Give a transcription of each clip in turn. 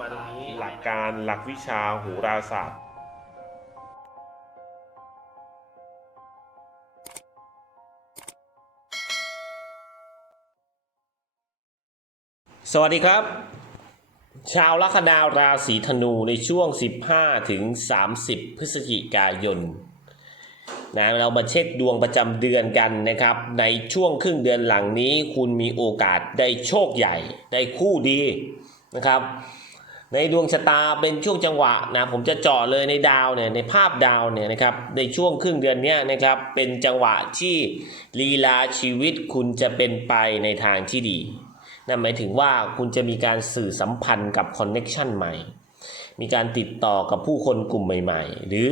มาตรงนี้หลักการหลักวิชาโหราศาสตร์สวัสดีครับ ชาวลัคนาราศีธนูในช่วง 15 ถึง 30 พฤศจิกายนนะเรามาเช็คดวงประจำเดือนกันนะครับ ในช่วงครึ่งเดือนหลังนี้ คุณมีโอกาสได้โชคใหญ่ ได้คู่ดีนะครับ ในดวงชะตาเป็นช่วงจังหวะนะผมจะเจาะเลยในดาวเนี่ยในภาพดาวเนี่ยนะครับในช่วงครึ่งเดือนนี้นะครับเป็นจังหวะที่ลีลาชีวิตคุณจะเป็นไปในทางที่ดีนั่นหมายถึงว่าคุณจะมีการสื่อสัมพันธ์กับคอนเน็ชันใหม่ มีการติดต่อกับผู้คนกลุ่มใหม่ ๆ หรือ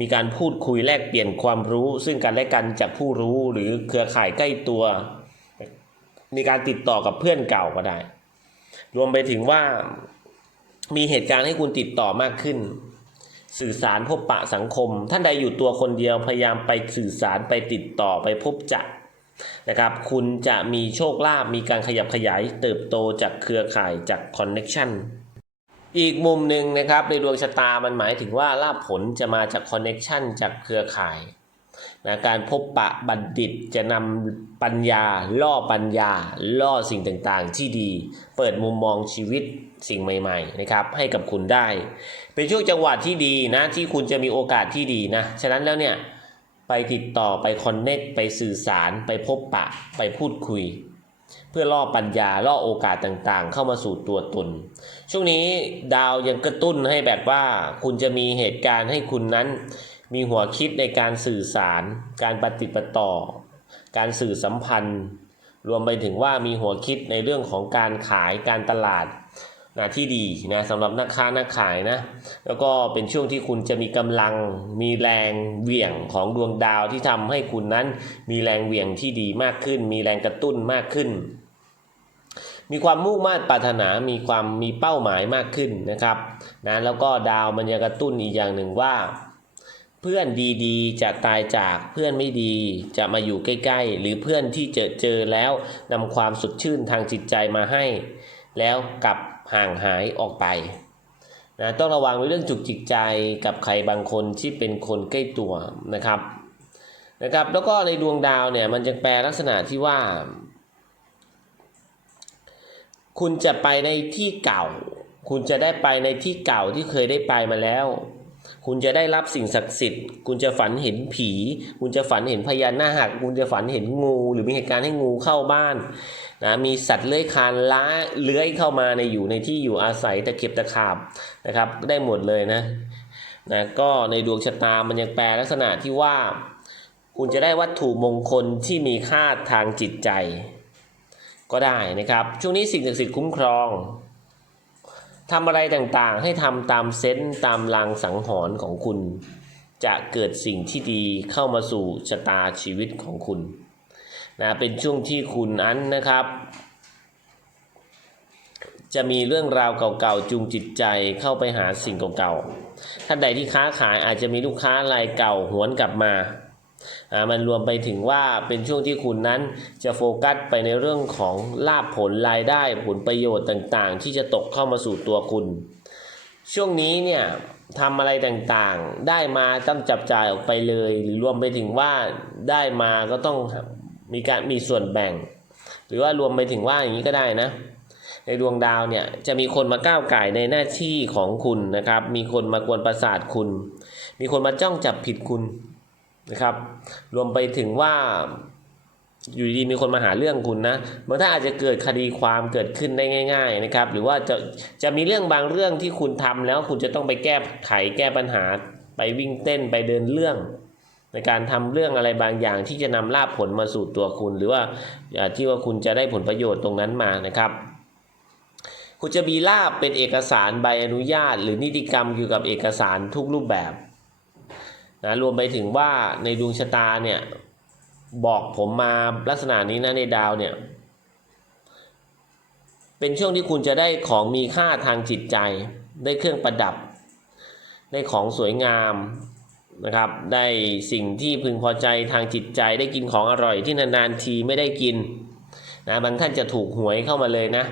มีการพูดคุยแลกเปลี่ยนความรู้ ซึ่งกันและกันจากผู้รู้หรือเครือข่ายใกล้ตัว มีการติดต่อกับเพื่อนเก่าก็ได้ รวมไปถึงว่า มีเหตุการณ์ให้คุณติดต่อมากขึ้น สื่อสารพบปะสังคม ท่านใดอยู่ตัวคนเดียวพยายามไปสื่อสารไปติดต่อไปพบจะนะครับคุณจะมีโชคลาภมีการขยับขยายเติบโตจากเครือข่ายจากคอนเน็ชันอีกมุมหนึ่งนะครับในดวงชะตามันหมายถึงว่าลาภผลจะมาจากคอนเน็ชันจากเครือข่าย นะการพบปะบัณฑิตจะนำปัญญา ล่อปัญญา ล่อสิ่งต่างๆ ที่ดี เปิดมุมมองชีวิตสิ่งใหม่ๆนะครับให้กับคุณได้ เป็นช่วงจังหวะที่ดีนะที่คุณจะมีโอกาสที่ดีนะ ฉะนั้นแล้วเนี่ยไปติดต่อไปคอนเน็กไปสื่อสาร ไปพบปะ ไปพูดคุย เพื่อล่อปัญญาล่อโอกาสต่างๆ เข้ามาสู่ตัวตน ช่วงนี้ดาวยังกระตุ้นให้แบบว่าคุณจะมีเหตุการณ์ให้คุณนั้น มีหัวคิดในการสื่อสาร การปฏิปต่อ การสื่อสัมพันธ์ รวมไปถึงว่ามีหัวคิดในเรื่องของการขายการตลาดนะที่ดีนะสำหรับนักค้านักขายนะแล้วก็เป็นช่วงที่คุณจะมีกำลังมีแรงเหวี่ยงของดวงดาวที่ทำให้คุณนั้น มีแรงเหวี่ยงที่ดีมากขึ้น มีแรงกระตุ้นมากขึ้น มีความมุ่งมา่นปรารถนามีความมีเป้าหมายมากขึ้นนะครับนะแล้วก็ดาวมันยังกระตุ้นอีกอย่างหนึ่งว่า เพื่อนดีๆ จะตายจากเพื่อนไม่ดี จะมาอยู่ใกล้ๆ หรือเพื่อนที่เจอเจอแล้วนำความสดชื่นทางจิตใจมาให้ แล้วกลับห่างหายออกไปนะต้องระวังในเรื่องจุกจิกใจกับใครบางคนที่เป็นคนใกล้ตัวนะครับนะครับ แล้วก็ในดวงดาวเนี่ยมันจะแปลลักษณะที่ว่า คุณจะไปในที่เก่า คุณจะได้ไปในที่เก่าที่เคยได้ไปมาแล้ว คุณจะได้รับสิ่งศักดิ์สิทธิ์ คุณจะฝันเห็นผี คุณจะฝันเห็นพญานาค คุณจะฝันเห็นงู หรือมีเหตุการณ์ให้งูเข้าบ้านนะมีสัตว์เลื้อยคลานล้าเลื้อยเข้ามาในอยู่ในที่อยู่อาศัยตะเข็บตะขาบนะครับ ได้หมดเลยนะนะก็ในดวงชะตามันยังแปลลักษณะที่ว่า คุณจะได้วัตถุมงคลที่มีค่าทางจิตใจ ก็ได้นะครับ ช่วงนี้สิ่งศักดิ์สิทธิ์คุ้มครอง ทำอะไรต่างๆ ให้ทำตามเซนส์ตามลางสังหรณ์ของคุณ จะเกิดสิ่งที่ดีเข้ามาสู่ชะตาชีวิตของคุณนะเป็นช่วงที่คุณนั้นนะครับ จะมีเรื่องราวเก่าๆจูงจิตใจเข้าไปหาสิ่งเก่าๆท่านใดที่ค้าขายอาจจะมีลูกค้ารายเก่าหวนกลับมา มันรวมไปถึงว่าเป็นช่วงที่คุณนั้นจะโฟกัสไปในเรื่องของลาภผลรายได้ผลประโยชน์ต่างๆ ที่จะตกเข้ามาสู่ตัวคุณ ช่วงนี้เนี่ยทำอะไรต่างๆ ได้มาต้องจับจ่ายออกไปเลย หรือรวมไปถึงว่าได้มาก็ต้องมีการมีส่วนแบ่ง หรือว่ารวมไปถึงว่าอย่างนี้ก็ได้นะ ในดวงดาวเนี่ยจะมีคนมาก้าวไก่ในหน้าที่ของคุณนะครับ มีคนมากวนประสาทคุณ มีคนมาจ้องจับผิดคุณ นะครับ รวมไปถึงว่าอยู่ดีมีคนมาหาเรื่องคุณนะบางท่านอาจจะเกิดคดีความเกิดขึ้นได้ง่าย ๆนะครับ หรือว่าจะจะมีเรื่องบางเรื่องที่คุณทำแล้ว คุณจะต้องไปแก้ไขแก้ปัญหา ไปวิ่งเต้นไปเดินเรื่อง ในการทำเรื่องอะไรบางอย่างที่จะนำลาภผลมาสู่ตัวคุณ หรือว่าที่ว่าคุณจะได้ผลประโยชน์ตรงนั้นมานะครับคุณจะมีลาบเป็นเอกสารใบอนุญาต หรือนิติกรรมเกี่ยวกับเอกสารทุกรูปแบบ นะรวมไปถึงว่าในดวงชะตาเนี่ยบอกผมมาลักษณะนี้นะในดาวเนี่ย เป็นช่วงที่คุณจะได้ของมีค่าทางจิตใจ ได้เครื่องประดับ ได้ของสวยงามนะครับ ได้สิ่งที่พึงพอใจทางจิตใจได้กินของอร่อยที่นานๆทีไม่ได้กินนะบางท่านจะถูกหวยเข้ามาเลยนะ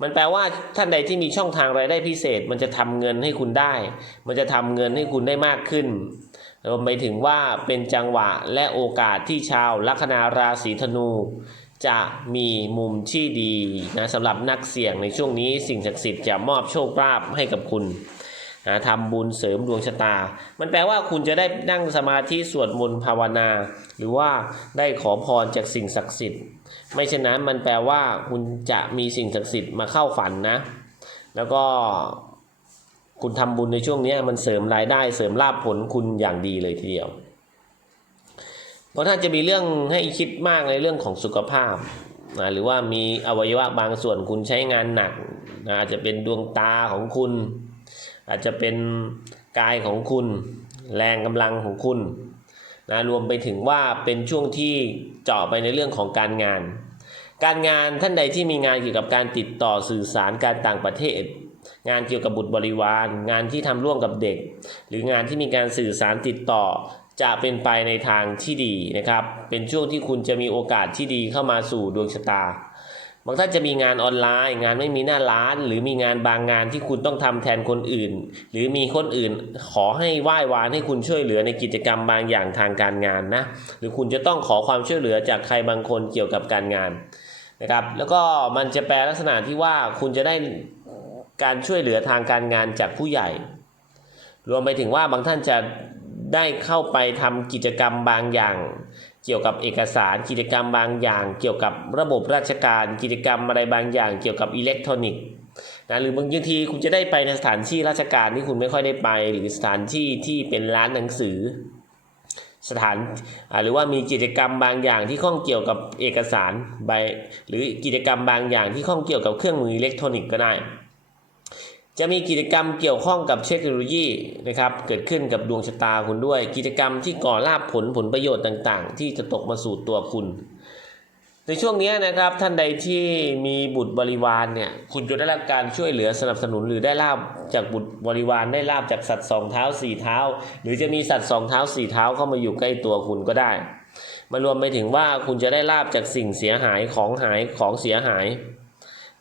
มันแปลว่าท่านใดที่มีช่องทางรายได้พิเศษ มันจะทำเงินให้คุณได้ มันจะทำเงินให้คุณได้มากขึ้น รวมไปถึงว่าเป็นจังหวะและโอกาสที่ชาวลัคนาราศีธนู จะมีมุมที่ดีนะสำหรับนักเสี่ยงในช่วงนี้สิ่งศักดิ์สิทธิ์จะมอบโชคลาภให้กับคุณนะทำบุญเสริมดวงชะตา มันแปลว่าคุณจะได้นั่งสมาธิสวดมนต์ภาวนา หรือว่าได้ขอพรจากสิ่งศักดิ์สิทธิ์ ไม่เช่นนั้นมันแปลว่าคุณจะมีสิ่งศักดิ์สิทธิ์มาเข้าฝันนะ แล้วก็ คุณทำบุญในช่วงนี้มันเสริมรายได้เสริมลาภผลคุณอย่างดีเลยทีเดียว เพราะท่านจะมีเรื่องให้คิดมากในเรื่องของสุขภาพนะหรือว่ามีอวัยวะบางส่วนคุณใช้งานหนักนะอาจจะเป็นดวงตาของคุณ อาจจะเป็นกายของคุณ แรงกำลังของคุณนะรวมไปถึงว่าเป็นช่วงที่เจาะไปในเรื่องของการงาน การงานท่านใดที่มีงานเกี่ยวกับการติดต่อสื่อสารการต่างประเทศ งานเกี่ยวกับบุตรบริวาร งานที่ทำร่วมกับเด็ก หรืองานที่มีการสื่อสารติดต่อ จะเป็นไปในทางที่ดีนะครับ เป็นช่วงที่คุณจะมีโอกาสที่ดีเข้ามาสู่ดวงชะตาบางท่านจะมีงานออนไลน์ งานไม่มีหน้าร้าน หรือมีงานบางงานที่คุณต้องทำแทนคนอื่น หรือมีคนอื่นขอให้ไหว้วานให้คุณช่วยเหลือในกิจกรรมบางอย่างทางการงานนะหรือคุณจะต้องขอความช่วยเหลือจากใครบางคนเกี่ยวกับการงานนะครับแล้วก็มันจะแปลลักษณะที่ว่าคุณจะได้ การช่วยเหลือทางการงานจากผู้ใหญ่ รวมไปถึงว่าบางท่านจะได้เข้าไปทำกิจกรรมบางอย่าง เกี่ยวกับเอกสารกิจกรรมบางอย่าง เกี่ยวกับระบบราชการกิจกรรมอะไรบางอย่าง เกี่ยวกับอิเล็กทรอนิกส์นะหรือบางทีคุณจะได้ไปในสถานที่ราชการที่คุณไม่ค่อยได้ไป หรือสถานที่ที่เป็นร้านหนังสือ สถานหรือว่ามีกิจกรรมบางอย่างที่ข้องเกี่ยวกับเอกสารใบหรือกิจกรรมบางอย่างที่ข้องเกี่ยวกับเครื่องมืออิเล็กทรอนิกส์ก็ได้ จะมีกิจกรรมเกี่ยวข้องกับเทคโนโลยีนะครับเกิดขึ้นกับดวงชะตาคุณด้วย กิจกรรมที่ก่อลาภผลผลประโยชน์ต่างๆ ที่จะตกมาสู่ตัวคุณ ในช่วงนี้นะครับท่านใดที่มีบุตรบริวารเนี่ยคุณจะได้รับการช่วยเหลือสนับสนุนหรือได้ลาบจากบุตรบริวารได้ลาบจากสัตว์สองเท้าสี่เท้า หรือจะมีสัตว์สองเท้าสี่เท้าเข้ามาอยู่ใกล้ตัวคุณก็ได้มารวมไปถึงว่าคุณจะได้ลาบจากสิ่งเสียหายของหายของเสียหาย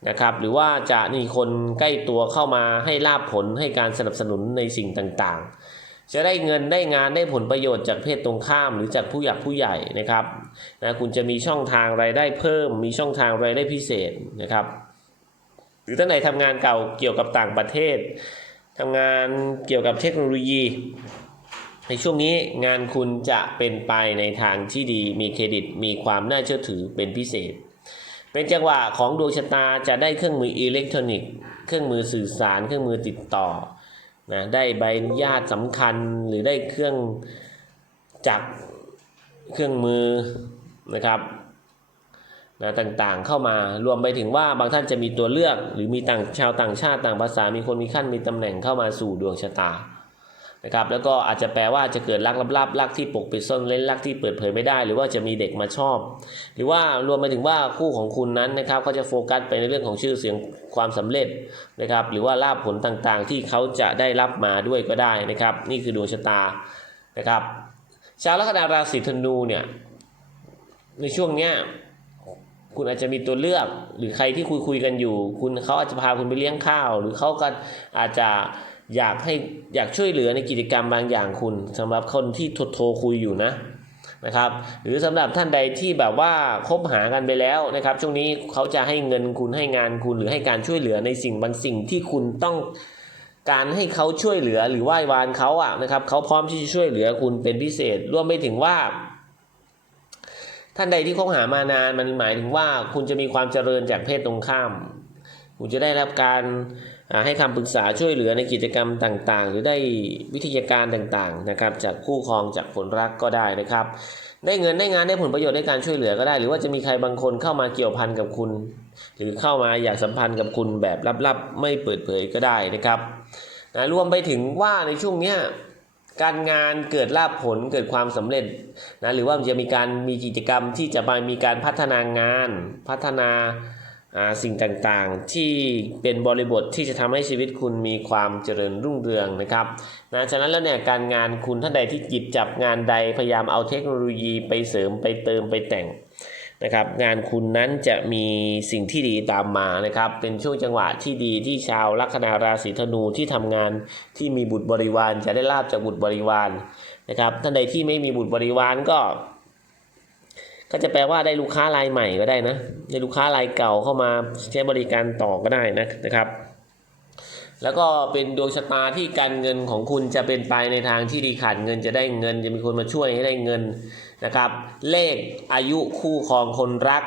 นะครับ หรือว่าจะมีคนใกล้ตัวเข้ามาให้ลาบผลให้การสนับสนุนในสิ่งต่างๆ จะได้เงินได้งานได้ผลประโยชน์จากเพศตรงข้าม หรือจากผู้หยักผู้ใหญ่นะครับนะคุณจะมีช่องทางรายได้เพิ่ม มีช่องทางรายได้พิเศษนะครับ หรือท่านไหนทำงานเก่าเกี่ยวกับต่างประเทศทำงานเกี่ยวกับเทคโนโลยี ในช่วงนี้งานคุณจะเป็นไปในทางที่ดีมีเครดิตมีความน่าเชื่อถือเป็นพิเศษ เป็นจังหวะของดวงชะตาจะได้เครื่องมืออิเล็กทรอนิกส์ เครื่องมือสื่อสาร เครื่องมือติดต่อนะได้ใบอนุญาตสำคัญหรือได้เครื่องจักรเครื่องมือนะครับนะต่างๆเข้ามารวมไปถึงว่าบางท่านจะมีตัวเลือก หรือมีต่างชาวต่างชาติต่างภาษามีคนมีขั้นมีตำแหน่งเข้ามาสู่ดวงชะตา นะครับแล้วก็อาจจะแปลว่าจะเกิดรักลับๆรักที่ปกปิดซ่อนเร้นรักที่เปิดเผยไม่ได้ หรือว่าจะมีเด็กมาชอบ หรือว่ารวมไปถึงว่าคู่ของคุณนั้นนะครับเขาจะโฟกัสไปในเรื่องของชื่อเสียงความสำเร็จนะครับหรือว่าลาภผลต่างๆ ที่เขาจะได้รับมาด้วยก็ได้นะครับ นี่คือดวงชะตานะครับชาวลัคนาราศีธนูเนี่ยในช่วงเนี้ยคุณอาจจะมีตัวเลือกหรือใครที่คุยคุยกันอยู่ คุณเขาอาจจะพาคุณไปเลี้ยงข้าว หรือเขาก็อาจจะ อยากให้อยากช่วยเหลือในกิจกรรมบางอย่างคุณสำหรับคนที่โทรโทรคุยอยู่นะนะครับหรือสำหรับท่านใดที่แบบว่าคบหากันไปแล้วนะครับ ช่วงนี้เขาจะให้เงินคุณให้งานคุณหรือให้การช่วยเหลือในสิ่งบางสิ่งที่คุณต้องการให้เขาช่วยเหลือหรือไหว้วานเขาอะนะครับเขาพร้อมที่จะช่วยเหลือคุณเป็นพิเศษรวมไปถึงว่า ท่านใดที่คบหามานานมันหมายถึงว่าคุณจะมีความเจริญจากเพศตรงข้าม คุณจะได้รับการ ให้คำปรึกษาช่วยเหลือในกิจกรรมต่างๆ หรือได้วิทยาการต่างๆนะครับจากคู่ครองจากผลรักก็ได้นะครับ ได้เงินได้งานได้ผลประโยชน์ได้การช่วยเหลือก็ได้ หรือว่าจะมีใครบางคนเข้ามาเกี่ยวพันกับคุณ หรือเข้ามาอยากสัมพันธ์กับคุณแบบลับๆ ไม่เปิดเผยก็ได้นะครับนะรวมไปถึงว่าในช่วงเนี้ยการงานเกิดลาภผลเกิดความสำเร็จนะหรือว่าจะมีการมีกิจกรรมที่จะมามีการพัฒนางานพัฒนา สิ่งต่างๆ ที่เป็นบริบทที่จะทำให้ชีวิตคุณมีความเจริญรุ่งเรืองนะครับนะฉะนั้นแล้วเนี่ยการงานคุณท่านใดที่หยิบจับงานใดพยายามเอาเทคโนโลยีไปเสริมไปเติมไปแต่งนะครับงานคุณนั้นจะมีสิ่งที่ดีตามมานะครับเป็นช่วงจังหวะที่ดีที่ชาวลัคนาราศีธนูที่ทำงานที่มีบุตรบริวารจะได้ลาบจากบุตรบริวารนะครับท่านใดที่ไม่มีบุตรบริวารก็ ก็จะแปลว่าได้ลูกค้ารายใหม่ก็ได้นะ ได้ลูกค้ารายเก่าเข้ามาใช้บริการต่อก็ได้นะนะครับ แล้วก็เป็นดวงชะตาที่การเงินของคุณจะเป็นไปในทางที่ดีขาดเงินจะได้เงินจะมีคนมาช่วยให้ได้เงินนะครับ เลขอายุคู่ครองคนรัก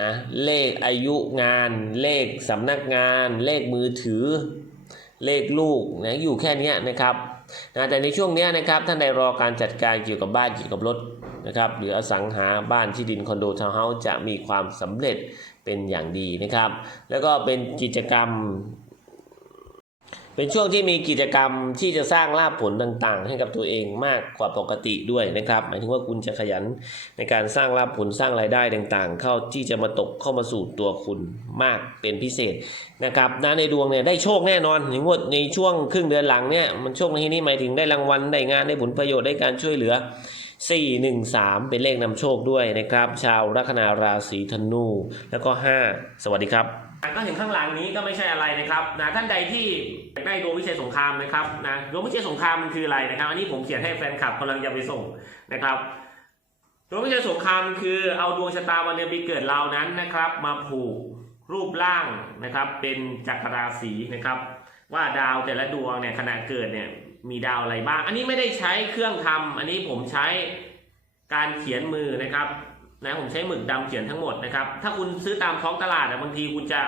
นะเลขอายุงาน เลขสำนักงาน เลขมือถือ เลขลูกนะอยู่แค่นี้นะครับนะแต่ในช่วงนี้นะครับท่านใดรอการจัดการเกี่ยวกับบ้านเกี่ยวกับรถ นะครับหรืออสังหาบ้านที่ดินคอนโดทาวน์เฮาส์จะมีความสำเร็จเป็นอย่างดีนะครับ แล้วก็เป็นกิจกรรม เป็นช่วงที่มีกิจกรรมที่จะสร้างลาภผลต่างๆ ให้กับตัวเองมากกว่าปกติด้วยนะครับ หมายถึงว่าคุณจะขยันในการสร้างลาภผลสร้างรายได้ต่างๆ เข้าที่จะมาตกเข้ามาสู่ตัวคุณมากเป็นพิเศษนะครับนะในดวงเนี่ยได้โชคแน่นอนอย่างว่าในช่วงครึ่งเดือนหลังเนี่ยมันโชคในที่นี้หมายถึงได้รางวัลได้งานได้ผลประโยชน์ได้การช่วยเหลือ 4 1 3 เป็นเลขนำโชคด้วยนะครับ ชาวลัคนาราศีธนู แล้วก็ 5 สวัสดีครับก็เห็นข้างหลังนี้ก็ไม่ใช่อะไรนะครับนะท่านใดที่อยากได้ดวงวิเศษสงครามนะครับนะดวงวิเศษสงครามมันคืออะไรนะครับ อันนี้ผมเขียนให้แฟนคลับกำลังจะไปส่งนะครับดวงวิเศษสงครามคือเอาดวงชะตาวันเดือนปีเกิดเรานั้นนะครับ มาผูกรูปร่างนะครับ เป็นจักรราศีนะครับ ว่าดาวแต่ละดวงเนี่ยขณะเกิดเนี่ย มีดาวอะไรบ้าง อันนี้ไม่ได้ใช้เครื่องทำอันนี้ผมใช้การเขียนมือนะครับนะผมใช้หมึกดำเขียนทั้งหมดนะครับ ถ้าคุณซื้อตามท้องตลาดนะบางทีคุณจะ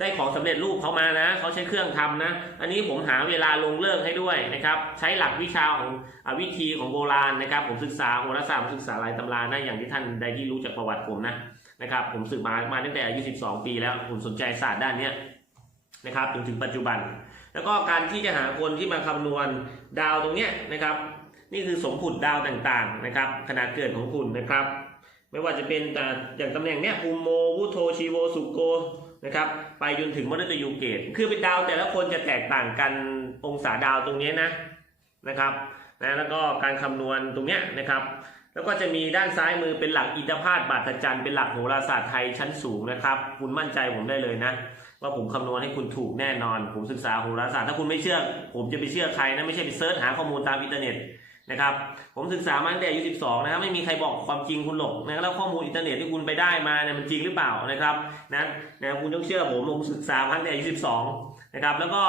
ได้ของสำเร็จรูปเขามานะเขาใช้เครื่องทำนะ อันนี้ผมหาเวลาลงเลิกให้ด้วยนะครับ ใช้หลักวิชาของอวิธีของโบราณนะครับ ผมศึกษาโหราศาสตร์ผมศึกษาลายตำรานะอย่างที่ท่านใดที่รู้จากประวัติผมนะนะครับ ผมศึกมามาตั้งแต่อายุ 12 ปีแล้วผมสนใจศาสตร์ด้านนี้นะครับจนถึงปัจจุบัน แล้วก็การที่จะหาคนที่มาคำนวณดาวตรงเนี้ยนะครับ นี่คือสมผุดดาวต่างๆนะครับ ขนาดเกิดของคุณนะครับ ไม่ว่าจะเป็นแต่อย่างตำแหน่งเนี้ยอุมโมวุโทชีโวสุโกนะครับ ไปจนถึงมฤตยูเกตคือเป็นดาวแต่ละคนจะแตกต่างกันองศาดาวตรงนี้นะนะครับนะแล้วก็การคำนวณตรงเนี้ยนะครับแล้วก็จะมีด้านซ้ายมือเป็นหลักอินทพาตบาทจันทร์เป็นหลักโหราศาสตร์ไทยชั้นสูงนะครับ คุณมั่นใจผมได้เลยนะ ว่าผมคำนวณให้คุณถูกแน่นอน ผมศึกษาโหราศาสตร์ถ้าคุณไม่เชื่อ ผมจะไปเชื่อใครนะไม่ใช่ไปเซิร์ชหาข้อมูลตามอินเทอร์เน็ตนะครับผมศึกษามาตั้งแต่อายุ12นะครับไม่มีใครบอกความจริงคุณหรอกนะแล้วข้อมูลอินเทอร์เน็ตที่คุณไปได้มาเนี่ยมันจริงหรือเปล่านะครับนะนะคุณต้องเชื่อผมผมศึกษามาตั้งแต่อายุ12นะครับแล้วก็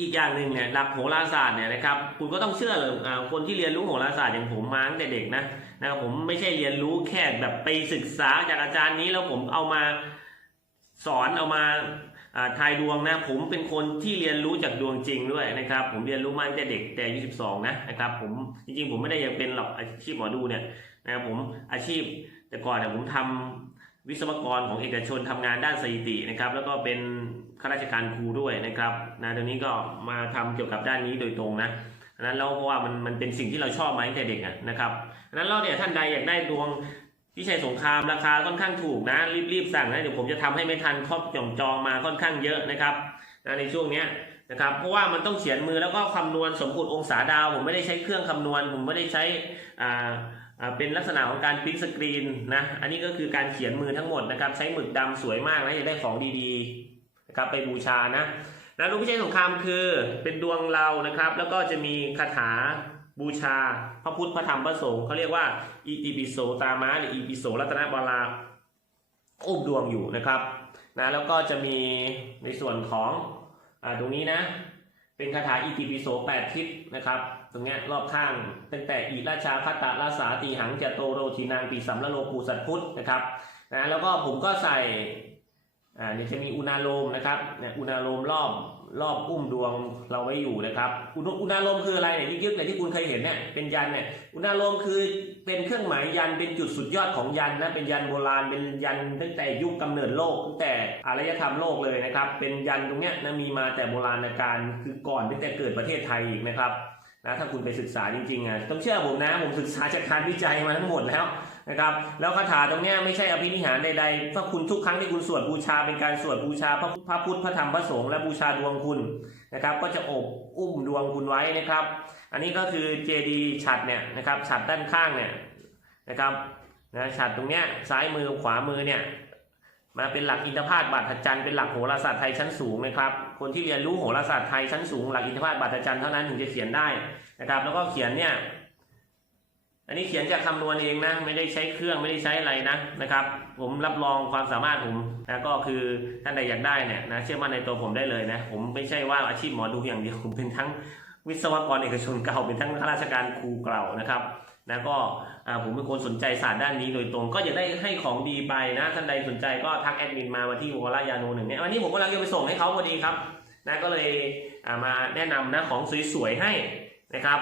อีกอย่างหนึ่งเนี่ยหลักโหราศาสตร์เนี่ยนะครับคุณก็ต้องเชื่อเลยอ่าคนที่เรียนรู้โหราศาสตร์อย่างผมมาตั้งแต่เด็กนะนะครับผมไม่ใช่เรียนรู้แค่แบบไปศึกษาจากอาจารย์นี้แล้วผมเอามา สอนเอามาทายดวงนะ ผมเป็นคนที่เรียนรู้จากดวงจริงด้วยนะครับ ผมเรียนรู้มาตั้งแต่เด็กแต่อายุ12นะนะครับ ผมจริงๆ ผมไม่ได้อยากเป็นหรอกอาชีพหมอดูเนี่ยนะครับผมอาชีพแต่ก่อนเนี่ยผมทำวิศวกรของเอกชนทำงานด้านสถิตินะครับ แล้วก็เป็นข้าราชการครูด้วยนะครับนะตอนนี้ก็มาทำเกี่ยวกับด้านนี้โดยตรงนะนั้นแล้วเพราะว่ามันมันเป็นสิ่งที่เราชอบมาตั้งแต่เด็กนะครับนั้นเราเนี่ยท่านใดอยากได้ดวง พิชัยสงครามราคาค่อนข้างถูกนะ รีบๆสั่งนะเดี๋ยวผมจะทำให้ไม่ทันครอบจองจองมาค่อนข้างเยอะนะครับนะในช่วงเนี้ยนะครับเพราะว่ามันต้องเขียนมือแล้วก็คำนวณสมกุฎองศาดาว ผมไม่ได้ใช้เครื่องคำนวณ ผมไม่ได้ใช้อ่าอ่าเป็นลักษณะของการพิมพ์สกรีนนะอันนี้ก็คือการเขียนมือทั้งหมดนะครับใช้หมึกดำสวยมากนะจะได้ของดีๆนะครับไปบูชานะนะดวงพิชัยสงครามคือเป็นดวงเรานะครับ แล้วก็จะมีคาถา บูชาพระพุทธพระธรรมพระสงฆ์เขาเรียกว่าอีอีปิโสตามาหรืออีปิโสรัตนบาลาอุ้มดวงอยู่นะครับนะแล้วก็จะมีในส่วนของอ่าตรงนี้นะ เป็นคาถาอีติปิโสแปดทิศนะครับ ตรงเนี้ยรอบข้างตั้งแต่อีราชาคตาราสาตีหังจโตโรทีนางปีสัมละโลปูสัตพุทธนะครับนะแล้วก็ผมก็ใส่อ่าเนี่ยจะมีอุณาโลมนะครับเนี่ยอุณาโลมรอบ รอบอุ้มดวงเราไว้อยู่นะครับอุณอุณาลมคืออะไรเนี่ยยึกๆเนี่ยที่คุณเคยเห็นเนี่ยเป็นยันเนี่ยอุณาลมคือเป็นเครื่องหมายยันเป็นจุดสุดยอดของยันนะเป็นยันโบราณเป็นยันตั้งแต่ยุคกำเนิดโลกตั้งแต่อารยธรรมโลกเลยนะครับ เป็นยันตรงเนี้ยนะมีมาแต่โบราณกาลคือก่อนตั้งแต่เกิดประเทศไทยอีกนะครับนะถ้าคุณไปศึกษาจริงๆอะต้องเชื่อผมนะผมศึกษาจากการวิจัยมาทั้งหมดแล้ว นะครับแล้วคาถาตรงนี้ไม่ใช่อภินิหารใดๆถ้าคุณทุกครั้งที่คุณสวดบูชาเป็นการสวดบูชาพระพระพุทธพระธรรมพระสงฆ์และบูชาดวงคุณนะครับ ก็จะอบอุ้มดวงคุณไว้นะครับ อันนี้ก็คือเจดีฉัดเนี่ยนะครับฉัดด้านข้างเนี่ยนะครับนะฉัดตรงเนี้ยซ้ายมือขวามือเนี่ยมาเป็นหลักอินทพาตบาทจันทร์เป็นหลักโหราศาสตร์ไทยชั้นสูงนะครับ คนที่เรียนรู้โหราศาสตร์ไทยชั้นสูง หลักอินทพาตบาทจันทร์เท่านั้นถึงจะเขียนได้นะครับ แล้วก็เขียนเนี่ย อันนี้เขียนจากคำนวณเองนะ ไม่ได้ใช้เครื่องไม่ได้ใช้อะไรนะนะครับ ผมรับรองความสามารถผมนะก็คือท่านใดอยากได้เนี่ยนะเชื่อมั่นในตัวผมได้เลยนะ ผมไม่ใช่ว่าอาชีพหมอดูอย่างเดียวผมเป็นทั้งวิศวกรเอกชนเก่าเป็นทั้งข้าราชการครูเก่านะครับนะก็ผมเป็นคนสนใจศาสตร์ด้านนี้โดยตรงก็อยากได้ให้ของดีไปนะท่านใดสนใจก็ทักแอดมินมามาที่วอลายาโนหนึ่งเนี่ยวันนี้ผมกำลังจะไปส่งให้เขาพอดีครับนะก็เลยมาแนะนำนะของสวยๆให้นะครับ